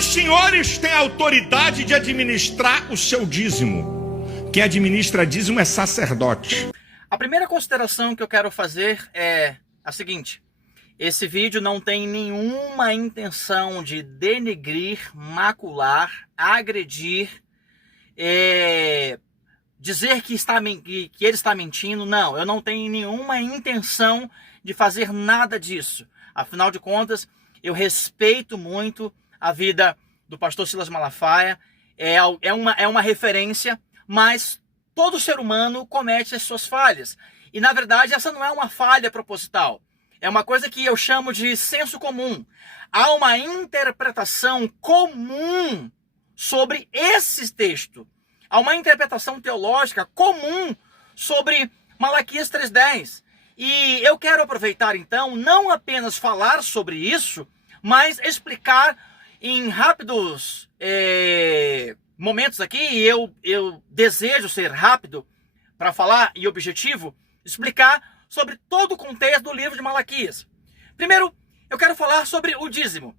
os senhores têm autoridade de administrar o seu dízimo. Quem administra dízimo é sacerdote. A primeira consideração que eu quero fazer é a seguinte: esse vídeo não tem nenhuma intenção de denegrir, macular, agredir, dizer que ele está mentindo. Não, eu não tenho nenhuma intenção de fazer nada disso. Afinal de contas, eu respeito muito a vida do pastor Silas Malafaia, é uma referência, mas todo ser humano comete as suas falhas. E na verdade essa não é uma falha proposital. É uma coisa que eu chamo de senso comum. Há uma interpretação comum sobre esse texto. Há uma interpretação teológica comum sobre Malaquias 3:10. E eu quero aproveitar então, não apenas falar sobre isso, mas explicar em rápidos momentos aqui. Eu desejo ser rápido para falar e objetivo, explicar sobre todo o contexto do livro de Malaquias. Primeiro, eu quero falar sobre o dízimo.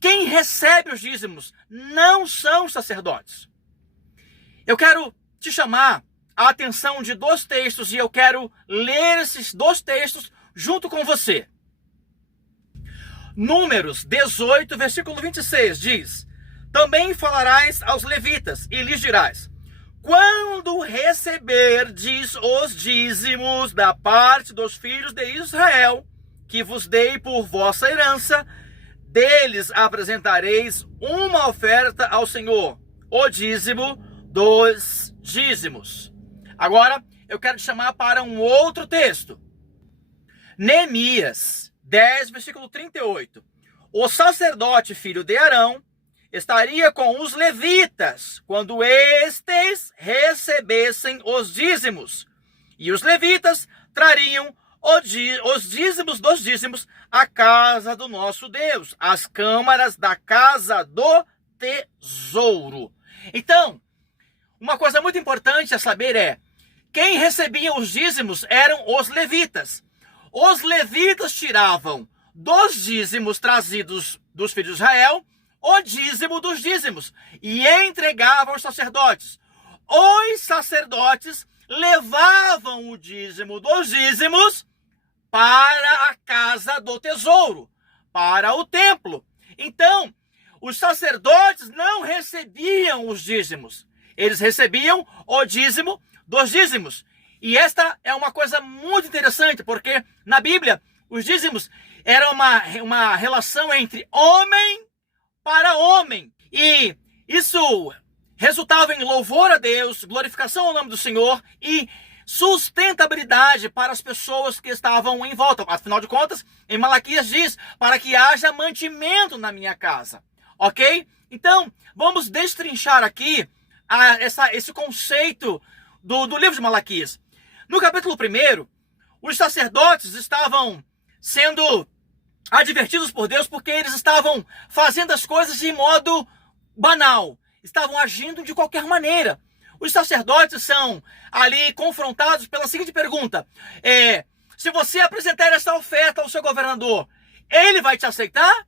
Quem recebe os dízimos não são os sacerdotes. Eu quero te chamar a atenção de dois textos e eu quero ler esses dois textos junto com você. Números 18, versículo 26 diz: também falarás aos levitas e lhes dirás: quando receberdes os dízimos da parte dos filhos de Israel, que vos dei por vossa herança, deles apresentareis uma oferta ao Senhor, o dízimo dos dízimos. Agora, eu quero te chamar para um outro texto. Neemias 10, versículo 38. O sacerdote, filho de Arão, estaria com os levitas quando estes recebessem os dízimos. E os levitas trariam os dízimos dos dízimos à casa do nosso Deus, às câmaras da casa do tesouro. Então, uma coisa muito importante a saber é: quem recebia os dízimos eram os levitas. Os levitas tiravam dos dízimos trazidos dos filhos de Israel o dízimo dos dízimos e entregavam aos sacerdotes. Os sacerdotes levavam o dízimo dos dízimos para a casa do tesouro, para o templo. Então, os sacerdotes não recebiam os dízimos. Eles recebiam o dízimo dos dízimos. E esta é uma coisa muito interessante, porque na Bíblia os dízimos eram uma relação entre homem para homem. E isso resultava em louvor a Deus, glorificação ao nome do Senhor e sustentabilidade para as pessoas que estavam em volta. Afinal de contas, em Malaquias diz: para que haja mantimento na minha casa. Ok? Então, vamos destrinchar aqui esse conceito do livro de Malaquias. No capítulo 1, os sacerdotes estavam sendo advertidos por Deus porque eles estavam fazendo as coisas de modo banal, estavam agindo de qualquer maneira. Os sacerdotes são ali confrontados pela seguinte pergunta: se você apresentar essa oferta ao seu governador, ele vai te aceitar?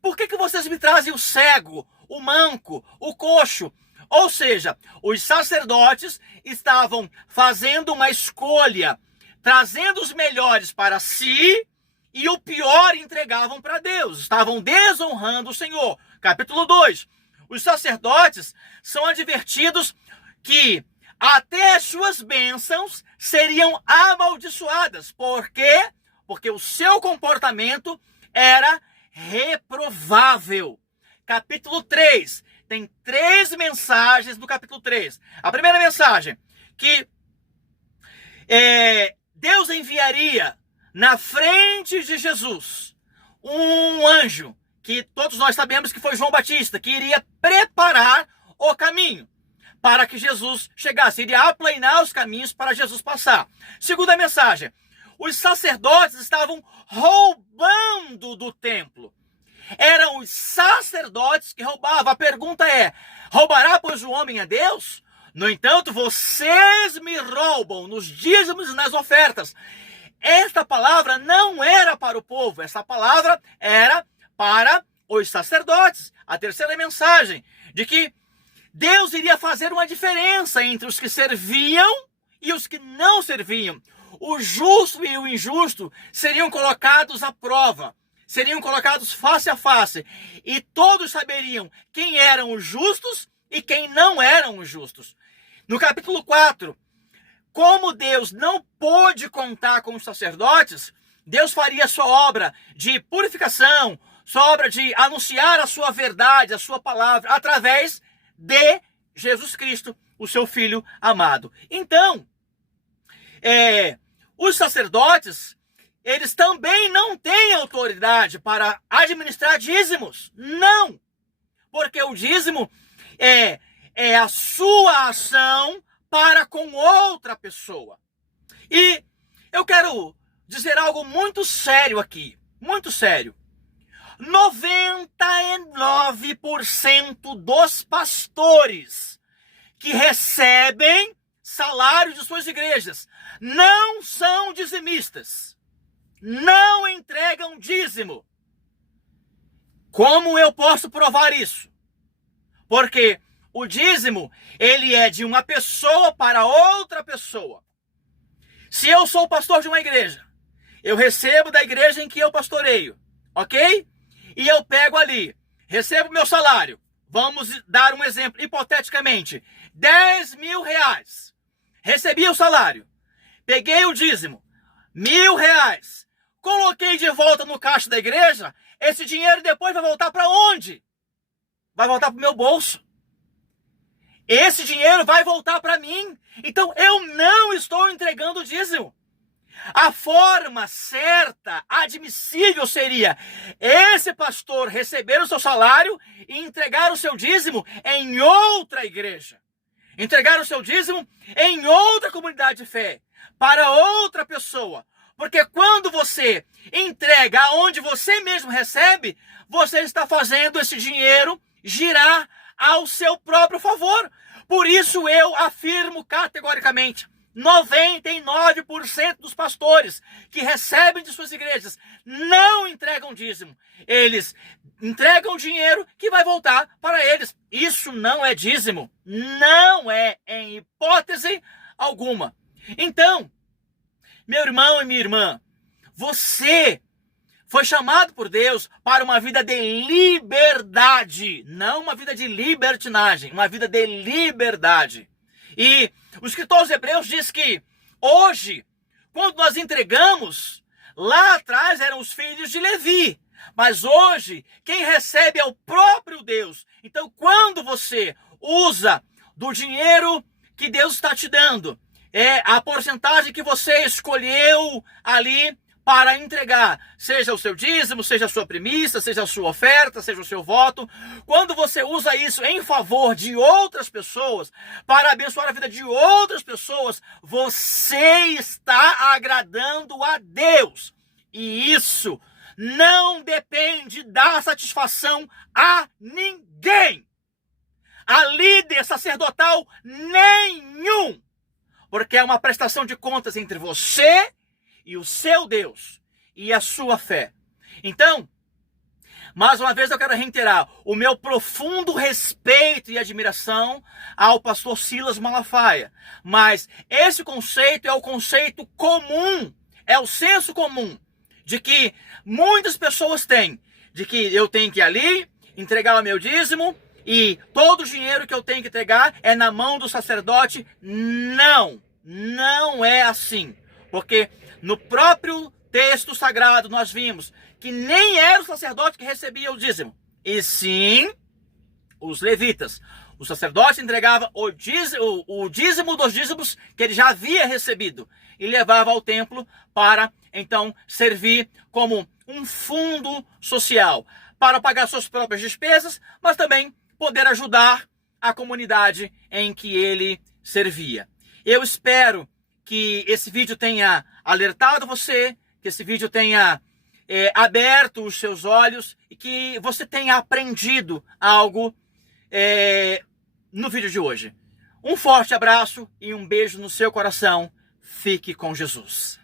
Por que vocês me trazem o cego, o manco, o coxo? Ou seja, os sacerdotes estavam fazendo uma escolha, trazendo os melhores para si e o pior entregavam para Deus. Estavam desonrando o Senhor. Capítulo 2. Os sacerdotes são advertidos que até as suas bênçãos seriam amaldiçoadas. Por quê? Porque o seu comportamento era reprovável. Capítulo 3. Tem 3 mensagens no capítulo 3. A primeira mensagem, que Deus enviaria na frente de Jesus um anjo, que todos nós sabemos que foi João Batista, que iria preparar o caminho para que Jesus chegasse, iria aplanar os caminhos para Jesus passar. Segunda mensagem, os sacerdotes estavam roubando do templo. Eram os sacerdotes que roubavam. A pergunta é: roubará, pois, o homem a Deus? No entanto, vocês me roubam nos dízimos e nas ofertas. Esta palavra não era para o povo, essa palavra era para os sacerdotes, a terceira mensagem, de que Deus iria fazer uma diferença entre os que serviam e os que não serviam. O justo e o injusto seriam colocados à prova, seriam colocados face a face, e todos saberiam quem eram os justos e quem não eram os justos. No capítulo 4, como Deus não pôde contar com os sacerdotes, Deus faria sua obra de purificação, sua obra de anunciar a sua verdade, a sua palavra, através de Jesus Cristo, o seu Filho amado. Então, os sacerdotes, eles também não têm autoridade para administrar dízimos. Não! Porque o dízimo é a sua ação para com outra pessoa. E eu quero dizer algo muito sério aqui, muito sério. 99% dos pastores que recebem salário de suas igrejas não são dizimistas, não entregam dízimo. Como eu posso provar isso? Porque o dízimo, ele é de uma pessoa para outra pessoa. Se eu sou pastor de uma igreja, eu recebo da igreja em que eu pastoreio, ok? E eu pego ali, recebo meu salário, vamos dar um exemplo, hipoteticamente, 10 mil reais. Recebi o salário, peguei o dízimo, 1.000 reais, coloquei de volta no caixa da igreja, esse dinheiro depois vai voltar para onde? Vai voltar para o meu bolso. Esse dinheiro vai voltar para mim. Então eu não estou entregando o dízimo. A forma certa, admissível seria esse pastor receber o seu salário e entregar o seu dízimo em outra igreja. Entregar o seu dízimo em outra comunidade de fé, para outra pessoa. Porque quando você entrega aonde você mesmo recebe, você está fazendo esse dinheiro girar ao seu próprio favor. Por isso eu afirmo categoricamente, 99% dos pastores que recebem de suas igrejas não entregam dízimo. Eles entregam dinheiro que vai voltar para eles. Isso não é dízimo. Não é, em hipótese alguma. Então, meu irmão e minha irmã, você foi chamado por Deus para uma vida de liberdade, não uma vida de libertinagem, uma vida de liberdade. E o escritor aos Hebreus diz que hoje, quando nós entregamos, lá atrás eram os filhos de Levi, mas hoje quem recebe é o próprio Deus. Então, quando você usa do dinheiro que Deus está te dando, é a porcentagem que você escolheu ali para entregar, seja o seu dízimo, seja a sua primícia, seja a sua oferta, seja o seu voto. Quando você usa isso em favor de outras pessoas, para abençoar a vida de outras pessoas, você está agradando a Deus. E isso não depende da satisfação a ninguém. A líder sacerdotal nenhum. Porque é uma prestação de contas entre você e o seu Deus, e a sua fé. Então, mais uma vez eu quero reiterar o meu profundo respeito e admiração ao pastor Silas Malafaia. Mas esse conceito é o conceito comum, é o senso comum, de que muitas pessoas têm, de que eu tenho que ir ali, entregar o meu dízimo, e todo o dinheiro que eu tenho que entregar é na mão do sacerdote. Não, não é assim. Porque no próprio texto sagrado nós vimos que nem era o sacerdote que recebia o dízimo, e sim os levitas. O sacerdote entregava o dízimo dos dízimos que ele já havia recebido e levava ao templo para então servir como um fundo social, para pagar suas próprias despesas, mas também poder ajudar a comunidade em que ele servia. Eu espero que esse vídeo tenha alertado você, que esse vídeo tenha aberto os seus olhos e que você tenha aprendido algo no vídeo de hoje. Um forte abraço e um beijo no seu coração. Fique com Jesus.